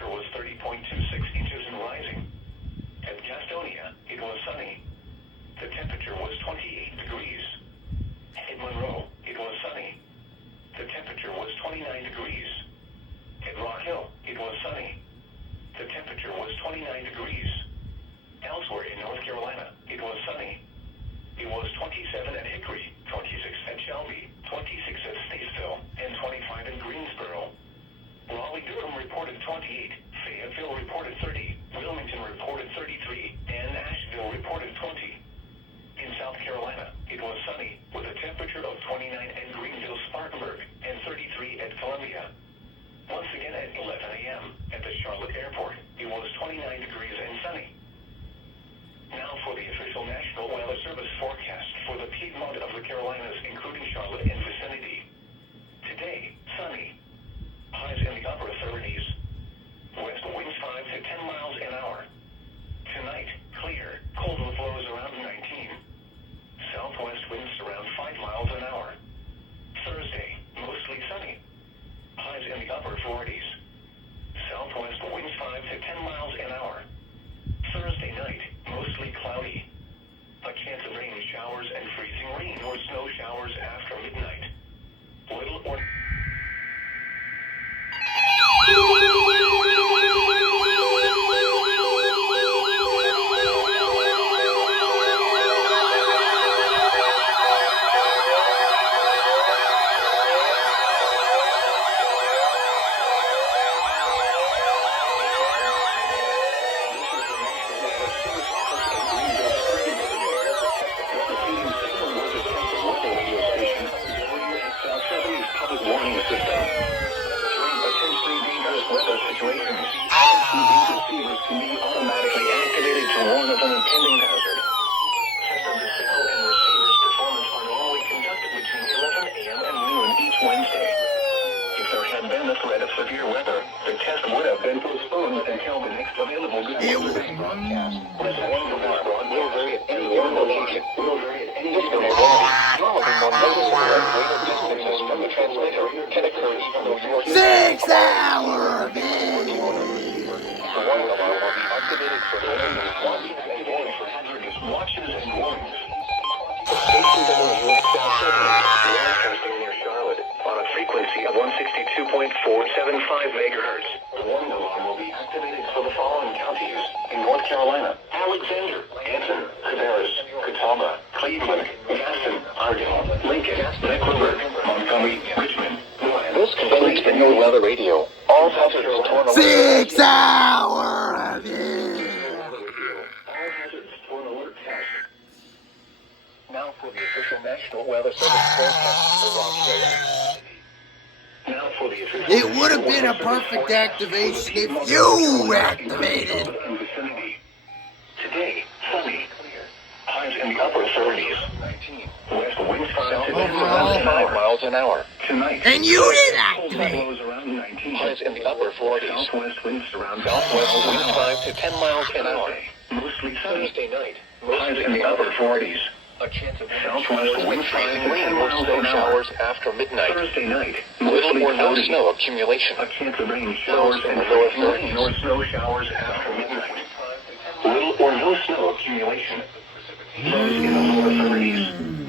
temperature was 30.26 inches and rising. At Gastonia, it was sunny. The temperature was 28 degrees. In Monroe, it was sunny. The temperature was 29 degrees. At Rock Hill, it was sunny. The temperature was 29 degrees. Elsewhere in North Carolina, it was sunny. It was 27 at Hickory, 26 at Shelby, 26 at Statesville, and 25 in Greensboro. Raleigh-Durham reported 28, Fayetteville reported 30, Wilmington reported 33, and Asheville reported 20. In South Carolina, it was sunny, with a temperature of 29 at Greenville-Spartanburg and 33 at Columbia. Once again at 11 a.m. at the Charlotte Airport, it was 29 degrees and sunny. Now for the official National Weather Service forecast for the Piedmont of the Carolinas, including Charlotte and vicinity. Today, sunny. Highs in the upper 30s. West winds 5 to 10 miles an hour. Tonight, clear, cold with lows around 19. Southwest winds around 5 miles an hour. Thursday, mostly sunny. Highs in the upper 40s. Southwest winds 5 to 10 miles an hour. Thursday night, mostly cloudy. A chance of rain showers and freezing rain or snow showers after midnight. Little or... It would have been a perfect activation if you activated. Today, sunny. Highs in the upper 30s. West winds 5 to 5 miles an hour. Tonight. And you didn't activate. Lows around 19. Highs in the upper 40s. Southwest winds around 5 to 10 miles an hour. Mostly sunny. Thursday night. Highs in the upper 40s. A chance of southwest winds 5 to 10 miles an hour after midnight. Thursday night. Little or no snow accumulation. A chance of rain showers and lower 30s or snow showers after midnight. Little or no snow accumulation. Lows in the lower 30s.